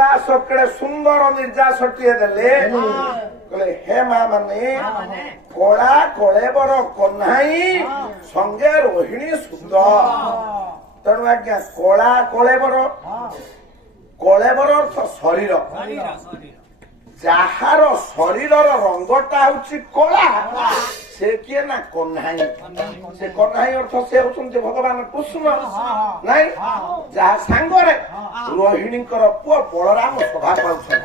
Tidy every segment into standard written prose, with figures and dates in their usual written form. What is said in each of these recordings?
ଦାସ କେଡେ ସୁନ୍ଦର ନିର୍ଯାସଟିଏ ଦେଲେ କହିଲେ ହେ ମା ମାନେ କଳା କଳେବର କହ୍ନାଇ ସଙ୍ଗେ ରୋହିଣୀ ସୁନ୍ଦର। ତେଣୁ ଆଜ୍ଞା କଳା କଳେବର, କଳେବର ଅର୍ଥ ଶରୀର, ଯାହାର ଶରୀରର ରଙ୍ଗଟା ହଉଛି କଳା ସେ କିଏ ନା କହ୍ନାଇ। ସେ କହ୍ନାଇ ଅର୍ଥ ସେ ହଉଛନ୍ତି ଭଗବାନ କୃଷ୍ଣ। ନାଇଁ, ଯାହା ସାଙ୍ଗରେ ରୋହିଣୀଙ୍କର ପୁଅ ବଳରାମ ସଭା ପାଉଛନ୍ତି।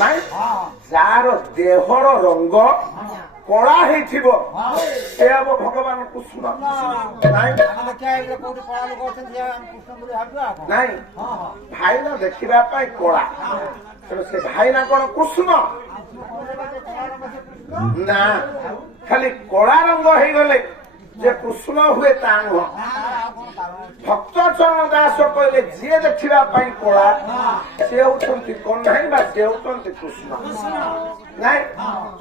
ନାଇଁ, ଯାହାର ଦେହର ରଙ୍ଗ କଳା ହେଇଥିବ ସେ ହବ ଭଗବାନ କୃଷ୍ଣ। ନାଇଁ ନାଇଁ, ଭାଇନା ଦେଖିବା ପାଇଁ କଳା, ତେଣୁ ସେ ଭାଇନା କଣ କୃଷ୍ଣ ନା, ଖାଲି କଳା ରଙ୍ଗ ହେଇଗଲେ ଯେ କୃଷ୍ଣ ହୁଏ ତା ନୁହଁ। ଭକ୍ତ ଚରଣ ଦାସ କହିଲେ ଯିଏ ଦେଖିବା ପାଇଁ କଳା ସେ ହଉଛନ୍ତି କହ୍ନାଇ ବା ସେ ହଉଛନ୍ତି କୃଷ୍ଣ। ନାଇଁ,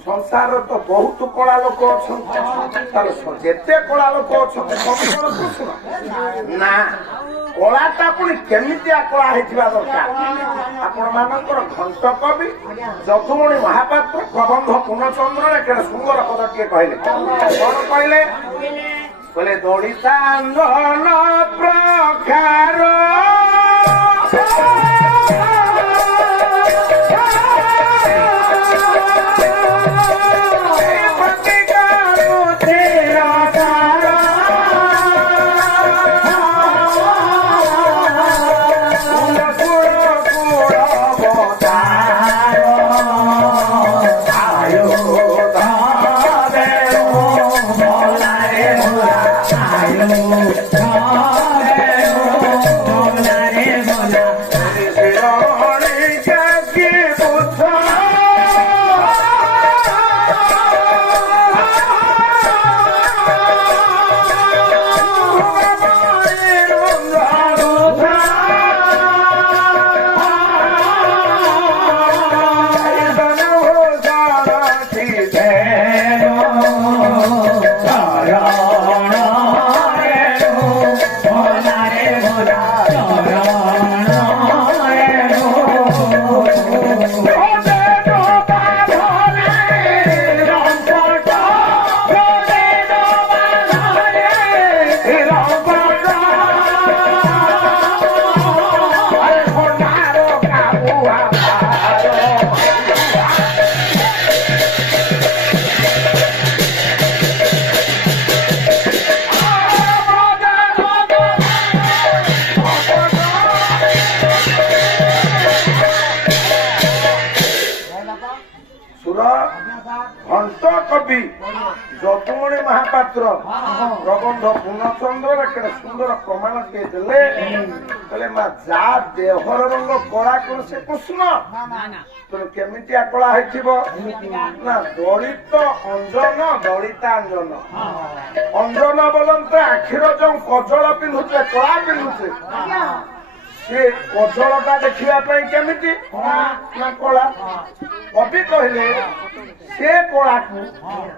ସଂସାରରେ ତ ବହୁତ କଳା ଲୋକ ଅଛନ୍ତି, ତାହେଲେ ଯେତେ କଳା ଲୋକ ଅଛନ୍ତି ସବୁ କଣ କୃଷ୍ଣ ନା? କଳାଟା ପୁଣି କେମିତିଆ କଳା ହେଇଥିବା ଦରକାର? ଆପଣ ମାନଙ୍କର ଘଣ୍ଟ କବି ଯଦୁମଣି ମହାପାତ୍ର ପ୍ରବନ୍ଧ ପୂର୍ଣ୍ଣଚନ୍ଦ୍ରରେ କେଡେ ସୁନ୍ଦର ପଦଟିଏ କହିଲେ। କଣ କହିଲେ? କହିଲେ ଦଳିତାଞ୍ଜନ ପ୍ରକାର ଯଦୁମଣି ମହାପାତ୍ର ପ୍ରବନ୍ଧ ପୂର୍ଣ୍ଣଚନ୍ଦ୍ରରେ କେଡେ ସୁନ୍ଦର ପ୍ରମାଣଟିଏ ଦେଲେ। କହିଲେ ମା ଯା ଦେହର ରଙ୍ଗ କଳା କଣ ସେ କୃଷ୍ଣ? ତେଣୁ କେମିତିଆ କଳା ହେଇଥିବ ନା? ଦଳିତ ଅଞ୍ଜନ, ଦଳିତାଞ୍ଜନ। ଅଞ୍ଜନ ବୋଲନ୍ତେ ଆଖିର ଯୋଉ କଜଳ ପିନ୍ଧୁଛେ, କଳା ପିନ୍ଧୁଛେ, ସେ କଜଳଟା ଦେଖିବା ପାଇଁ କେମିତି ନା କଳା। କବି କହିଲେ ସେ କଳାକୁ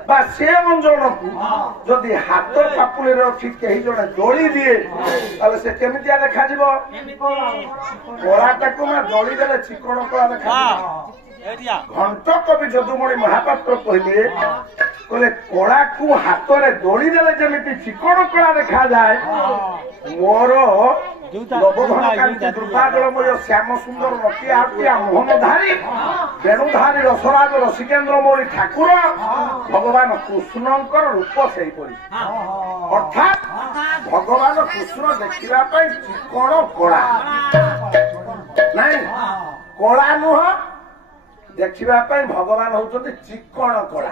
ବା ସେ ଅଞ୍ଜନକୁ ଯଦି ହାତ ପାପୁଲିରେ ରଖି କେହି ଜଣେ ଦଳି ଦିଏ ତାହେଲେ ସେ କେମିତିଆ ଦେଖାଯିବ? କଳାଟାକୁ ନା ଦଳି ଦେଲେ ଚିକଣ କଳା ଦେଖାଯିବ। ଘଣ୍ଟ କବି ଯଦୁମଣି ମହାପାତ୍ର କହିଲେ କଳାକୁ ହାତରେ ଦଳି ଦେଲେ ଯେମିତି ଚିକଣ କଳା ଦେଖାଯାଏ, ମୋର ଦୁର୍ବାଦଳମୟ ଶ୍ୟାମ ସୁନ୍ଦର ରତିଆ ହଟିଆ ମୋହନଧାରୀ ବେଣୁଧାରୀ ରସରାଜ ରସିକେନ୍ଦ୍ର ମୌଳି ଠାକୁର ଭଗବାନ କୃଷ୍ଣଙ୍କର ରୂପ ସେହିପରି। ଅର୍ଥାତ୍ ଭଗବାନ କୃଷ୍ଣ ଦେଖିବା ପାଇଁ ଚିକଣ କଳା, ନାଇଁ କଳା ନୁହଁ, ଦେଖିବା ପାଇଁ ଭଗବାନ ହଉଛନ୍ତି ଚିକଣ କଳା।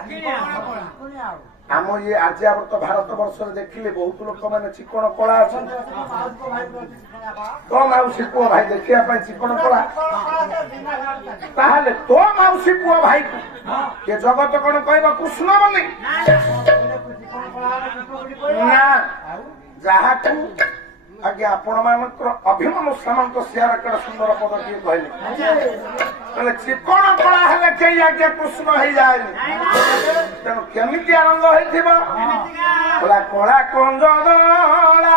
ଆମ ଇଏ ଆଜି ଆମର ତ ଭାରତ ବର୍ଷରେ ଦେଖିଲେ ବହୁତ ଲୋକମାନେ ଚିକଣ କଳା ଅଛନ୍ତି। ତୋ ମାଉସୀ ପୁଅ ଭାଇ ଦେଖିବା ପାଇଁ ଚିକଣ କଳା, ତାହେଲେ ତୋ ମାଉସୀ ପୁଅ ଭାଇକୁ ଏ ଜଗତ କଣ କହିବ କୃଷ୍ଣ ବୋଲି ନା? ଯାହାକୁ ଆଜ୍ଞା ଆପଣ ମାନଙ୍କର ଅଭିମନ୍ୟୁ ସାମନ୍ତ ସିଆର କେଡେ ସୁନ୍ଦର ପଦଟିଏ କହିଲେ। ଚିକଣ କଳା ହେଲେ କେହି ଆଜ୍ଞା କୃଷ୍ଣ ହେଇଯାଏନି। ତେଣୁ କେମିତିଆ ରଙ୍ଗ ହେଇଥିବ? କଳା କଞ୍ଜ ଦଳା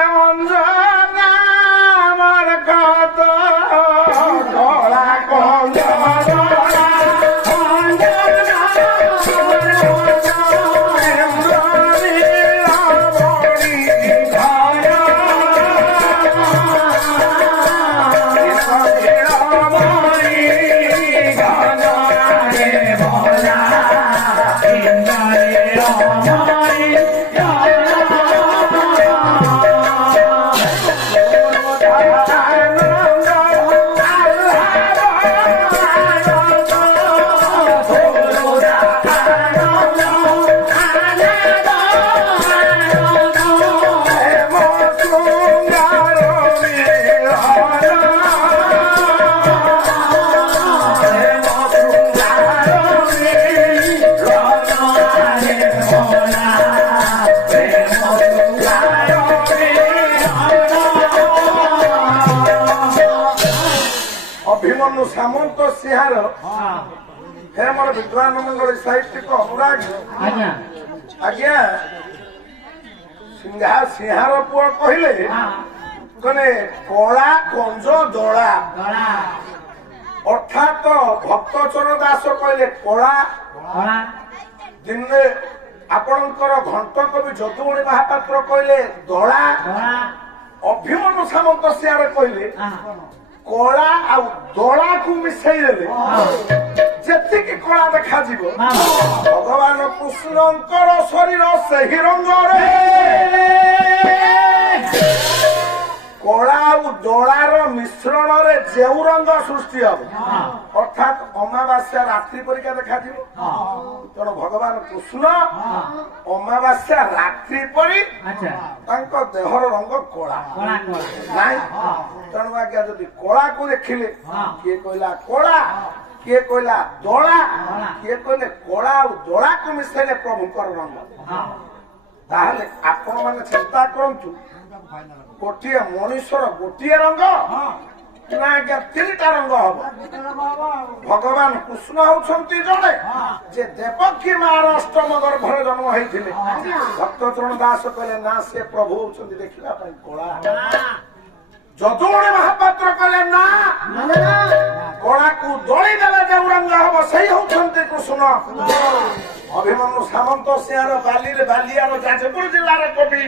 ଅଞ୍ଜନା ମୋର ଅଭିମନ୍ୟୁ ସାମନ୍ତ ସିଂହାର ହେ ମୋର ବିଦ୍ୱାନ ମଣ୍ଡଳୀ ସାହିତ୍ୟିକ ଅନୁରାଗ ଆଜ୍ଞା ସିଂହାର ପୁଅ କହିଲେ କହିଲେ କଳା କଞ୍ଜ ଦଳା ଅର୍ଥାତ ଭକ୍ତଚରଣ ଦାସ କହିଲେ କଳା ଦିନେ ଆପଣଙ୍କର ଘଣ୍ଟ କବି ଯଦୁମଣି ମହାପାତ୍ର କହିଲେ ଦଳା ଅଭିମନ୍ୟୁ ସାମନ୍ତ ସିଂହାର କହିଲେ କଳା ଆଉ ଦଳାକୁ ମିଶାଇ ଦେଲେ ଯେତିକି କଳା ଦେଖାଯିବ ଭଗବାନ କୃଷ୍ଣଙ୍କର ଶରୀର ସେହି ରଙ୍ଗରେ କଳା ଆଉ ଦଳାର ମିଶ୍ରଣରେ ଯେଉଁ ରଙ୍ଗ ସୃଷ୍ଟି ହବ ଅର୍ଥାତ ଅମାବାସ୍ୟା ରାତ୍ରି ପରିକା ଦେଖାଯିବ ତେଣୁ ଭଗବାନ କୃଷ୍ଣ ଅମାବାସ୍ୟା ରାତ୍ରି ପରି ତାଙ୍କ ଦେହର ରଙ୍ଗ କଳା ନାଇଁ ତେଣୁ ଆଜ୍ଞା ଯଦି କଳାକୁ ଦେଖିଲେ କିଏ କହିଲା କଳା କିଏ କହିଲା ଦଳା କିଏ କହିଲେ କଳା ଆଉ ଦଳାକୁ ମିଶାଇଲେ ପ୍ରଭୁଙ୍କର ରଙ୍ଗ ତାହେଲେ ଆପଣ ମାନେ ଚିନ୍ତା କରନ୍ତୁ ଗୋଟିଏ ମଣିଷର ଗୋଟିଏ ରଙ୍ଗ ନା ଆଜ୍ଞା ତିନିଟା ରଙ୍ଗ ହବ ଭଗବାନ କୃଷ୍ଣ ହଉଛନ୍ତି ଜଣେ ଯେ ଦେବକୀ ମାର ଅଷ୍ଟମ ଗର୍ଭରେ ଜନ୍ମ ହେଇଥିଲେ ଭକ୍ତଚରଣ ଦାସ କହିଲେ ନା ସେ ପ୍ରଭୁ ହଉଛନ୍ତି ଦେଖିବା ପାଇଁ କଳା ଯଦୁମଣି ମହାପାତ୍ର କହିଲେ ନା କଳାକୁ ଦଳି ଦେଲେ ଯେଉଁ ରଙ୍ଗ ହବ ସେଇ ହଉଛନ୍ତି କୃଷ୍ଣ ଅଭିମନ୍ୟୁ ସାମନ୍ତ ସିଂହାର ବାଲିଆର ଯାଜପୁର ଜିଲ୍ଲାର କବି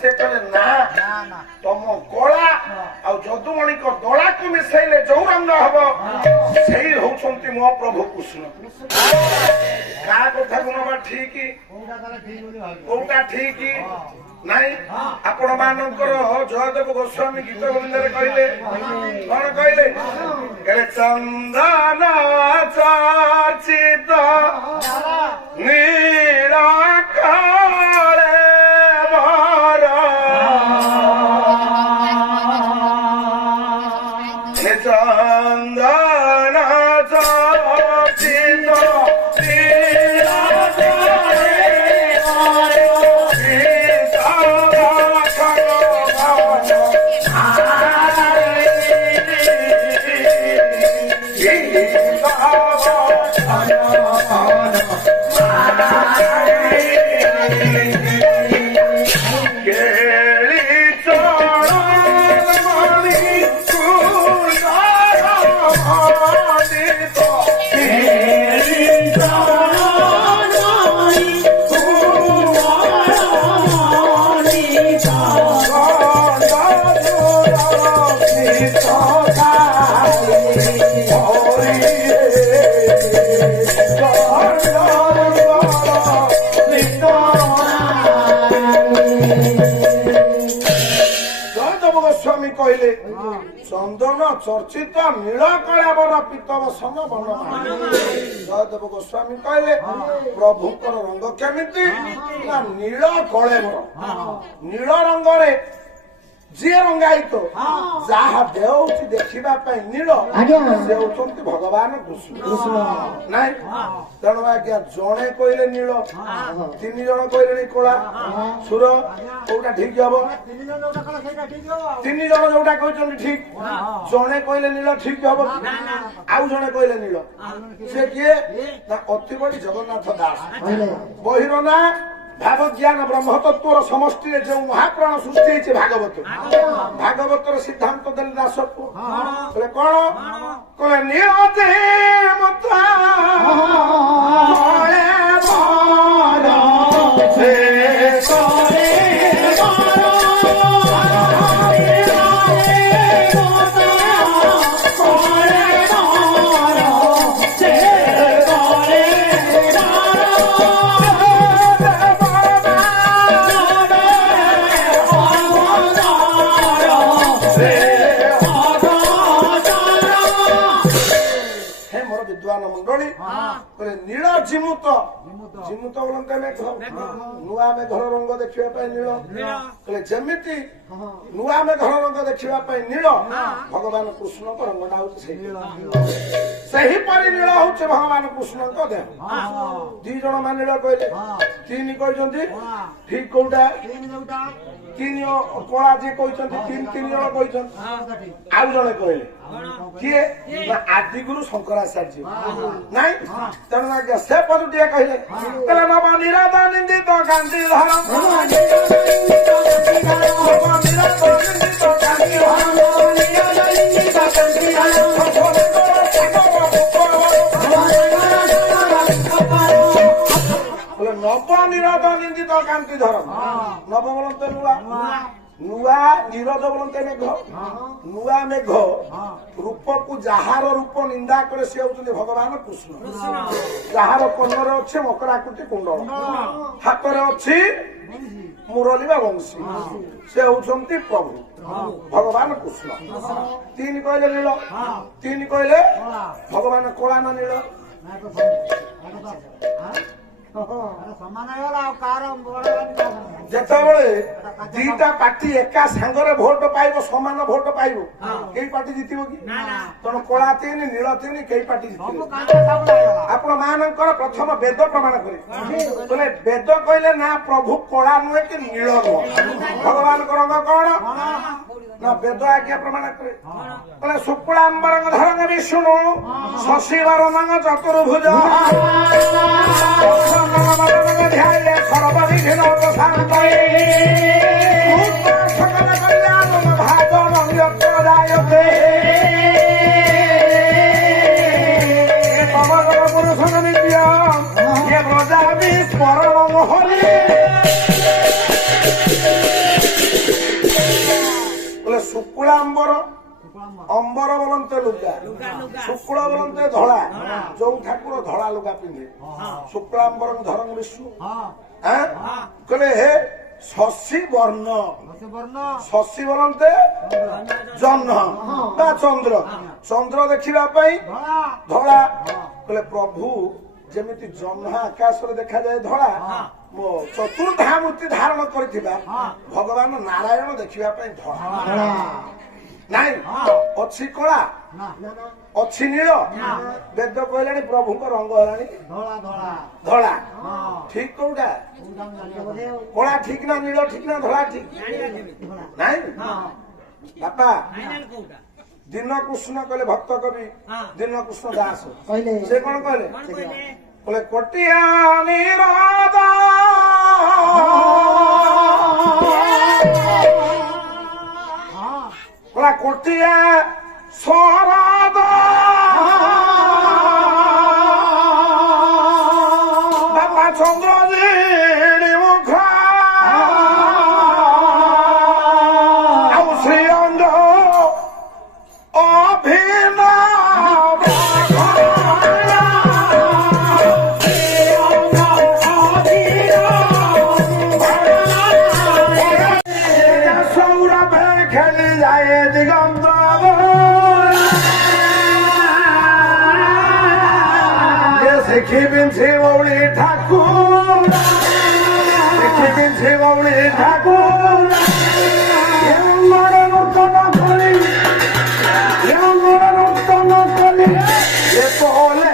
ସେ କହିଲେ ନା ତମ କଳା ଆଉ ଯଦୁମଣିଙ୍କ ଦଳାକୁ ମିଶାଇଲେ ଯୋଉ ରଙ୍ଗ ହବ ସେଇ ହଉଛନ୍ତି ମୋ ପ୍ରଭୁ କୃଷ୍ଣ କାହା କଥାକୁ ନବା ଠିକ କୋଉଟା ଠିକ ନାଇଁ ଆପଣ ମାନଙ୍କର ଜୟଦେବ ଗୋସ୍ୱାମୀ ଗୀତ ଗୋବିନ୍ଦରେ କହିଲେ କଣ କହିଲେ ଚନ୍ଦନ ଚର୍ଚିତ ନୀଳାକାଳେ ଭର ଚନ୍ଦନ ଚର୍ଚିତ କହିଲେ ଚନ୍ଦନ ଚର୍ଚିତ ନୀଳ କଳାବର ପିତବ ସମ ବନ ଜୟଦେବ ଗୋସ୍ୱାମୀ କହିଲେ ପ୍ରଭୁଙ୍କର ରଙ୍ଗ କେମିତି ନା ନୀଳ କଳେବର ନୀଳ ରଙ୍ଗରେ ଯିଏ ରଙ୍ଗାୟିତ ଯାହା ଦେଉଛି ଦେଖିବା ପାଇଁ ନୀଳ ସେ ହଉଛନ୍ତି ଭଗବାନ କୃଷ୍ଣ ନାଇଁ ତେଣୁ ଆଜ୍ଞା ଜଣେ କହିଲେ ନୀଳ ତିନି ଜଣ କହିଲେଣି କଳା ସୁର କୋଉଟା ଠିକ ହବ ତିନି ଜଣ ଯୋଉଟା କହିଛନ୍ତି ଠିକ ଜଣେ କହିଲେ ନୀଳ ଠିକ ହବ ଆଉ ଜଣେ କହିଲେ ନୀଳ ସେ କିଏ ନା ଅତିବଡି ଜଗନ୍ନାଥ ଦାସ ବହିର ନା ଭାବଜ୍ଞାନ ବ୍ରହ୍ମତତ୍ୱର ସମଷ୍ଟିରେ ଯେଉଁ ମହାପ୍ରାଣ ସୃଷ୍ଟି ହେଇଛି ଭାଗବତର ସିଦ୍ଧାନ୍ତ ଦେଲେ ଦାସ କହିଲେ କଣ କହିଲେ ନିୟତି ଜିମୁତ ବୋଲନ୍ତେ ମେଘ ନୂଆ ମେଘର ରଙ୍ଗ ଦେଖିବା ପାଇଁ ନୀଳ କହିଲେ ଯେମିତି ନୂଆ ମେଘର ରଙ୍ଗ ଦେଖିବା ପାଇଁ ନୀଳ ଭଗବାନ କୃଷ୍ଣଙ୍କ ରଙ୍ଗଟା ହଉଛି ସେହିପରି ନୀଳ ହଉଛି ଭଗବାନ କୃଷ୍ଣଙ୍କ ଦେହ। ଦି ଜଣ ମା ନୀଳ କହିଲେ, ତିନି କହିଛନ୍ତି ଠିକ କୋଉଟା? ତିନି କଳା ଯିଏ କହିଛନ୍ତି ତିନି ଜଣ କହିଛନ୍ତି। ଆଉ ଜଣେ କହିଲେ କିଏ? ଆଦିଗୁରୁ ଶଙ୍କରାଚାର୍ଯ୍ୟ ନାଇଁ। ତେଣୁ ଆଜ୍ଞା ସେ ପଦ ଟିକେ କହିଲେ ନବ ନିରାଦ ନିନ୍ଦିତ ଗାନ୍ଧୀ ଧର ନବ ନିରୋଧ ନିନ୍ଦିତ କାନ୍ତି ଧର। ନବ ବୋଲନ୍ତେ ନୂଆ, ନୂଆ ନିରୋଧ ବୋଲନ୍ତେ ମେଘ। ନୂଆ ମେଘ ରୂପକୁ ଯାହାର ରୂପ ନିନ୍ଦା କରେ ସେ ହଉଛନ୍ତି ଭଗବାନ କୃଷ୍ଣ। ଯାହାର କର୍ଣ୍ଣରେ ଅଛି ମକରାକୃତି କୁଣ୍ଡଳ, ହାତରେ ଅଛି ମୁରଲି ବା ବଂଶୀ, ସେ ହଉଛନ୍ତି ପ୍ରଭୁ ଭଗବାନ କୃଷ୍ଣ। ତିନି କହିଲେ ନୀଳ, ତିନି କହିଲେ ଭଗବାନ କଳା ନା ନୀଳ? ଯେତେବେଳେ ଦିଟା ପାର୍ଟି ଏକା ସାଙ୍ଗରେ ଭୋଟ ପାଇବ, ସମାନ ଭୋଟ ପାଇବ, କେଇ ପାର୍ଟି ଜିତିବ କି? ତେଣୁ କଳା ତିନି ନୀଳ ତିନି, କେଇ ପାର୍ଟି ଜିତିବ? ଆପଣ ମାନଙ୍କର ପ୍ରଥମ ବେଦ ପ୍ରମାଣ କରେ। କହିଲେ ବେଦ କହିଲେ ନା ପ୍ରଭୁ କଳା ନୁହେଁ କି ନୀଳ ନୁହଁ, ଭଗବାନଙ୍କ ରଙ୍ଗ କଣ ନା ବେଦ ଆଜ୍ଞା ପ୍ରମାଣ କରେ। କହିଲେ ଶୁକ୍ଳାମ୍ବରଙ୍ଗ ଧରଙ୍ଗ ବିଷ୍ଣୁ ଶଶିବରଣଙ୍ଗ ଚତୁର୍ଭୁଜ ଧ୍ୟାୟ ସର୍ବବିଘ୍ନ ପ୍ରଶାନ୍ତୟେ ସକଳ କଲ୍ୟାଣ ଭାଗ ରଞ୍ଜକଦାୟକେ ପବନ ପୁରୁଷ ନିତ୍ୟ ଏ ବ୍ରଜାବି ସ୍ମରଣ ହରି। ଶୁକ୍ଳାମ୍ବର ଅମ୍ବର ବୋଲନ୍ତେ ଲୁଗା, ଶୁକ୍ଳ ବୋଲନ୍ତେ ଧଳା, ଯୋଉ ଠାକୁର ଧଳା ଲୁଗା ପିନ୍ଧେ ଶୁକ୍ଳାମ୍ବର ଧରଙ୍ଗ ବିଷ୍ଣୁ। କହିଲେ ହେ ଶଶୀ ବର୍ଣ୍ଣ, ଶଶୀ ବୋଲନ୍ତେ ଜହ୍ନ ବା ଚନ୍ଦ୍ର, ଚନ୍ଦ୍ର ଦେଖିବା ପାଇଁ ଧଳା। କହିଲେ ପ୍ରଭୁ ଯେମିତି ଜହ୍ନ ଆକାଶରେ ଦେଖାଯାଏ ଧଳା, ମୋ ଚତୁର୍ଦ୍ଧା ମୂର୍ତ୍ତି ଧାରଣ କରିଥିବା ଭଗବାନ ନାରାୟଣ ଦେଖିବା ପାଇଁ ଧଳା ନାଇଁ। ଅଛି କଳା, ଅଛି ନୀଳ। ବେଦ କହିଲାଣି ପ୍ରଭୁଙ୍କ ରଙ୍ଗ ହେଲାଣି ଧଳା। ଠିକ କୋଉଟା? କଳା ଠିକ ନା ନୀଳ ଠିକ ନା ଧଳା ଠିକ? ନାଇଁ ବାପା। ଦୀନ କୃଷ୍ଣ କହିଲେ ଭକ୍ତ କବି ଦୀନ କୃଷ୍ଣ ଦାସ, ସେ କଣ କହିଲେ? କହିଲେ କୋଟିଆ ନିରାଦ କୋଟିଆ ଶରଦ ବାପା ଚନ୍ଦ୍ର ମୁଖ ଆଉ ଶ୍ରୀଅଙ୍ଗ ଅଭିନବ ସୌରଭ ଖେଳି ଯାଏ ଦିଗନ୍ତ দেখি বিনছি মৌলি ঠাকুর, দেখি বিনছি মৌলি ঠাকুর নূতন করি নূতন করি তোলে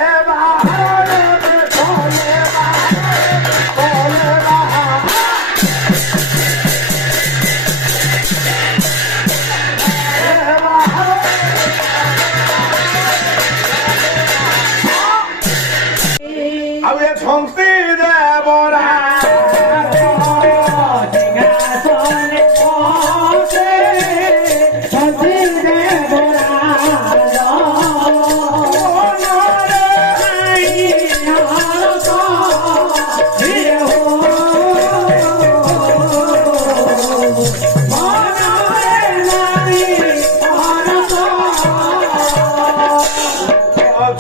শক্তি দেবরা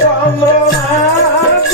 চন্দ্রনাথ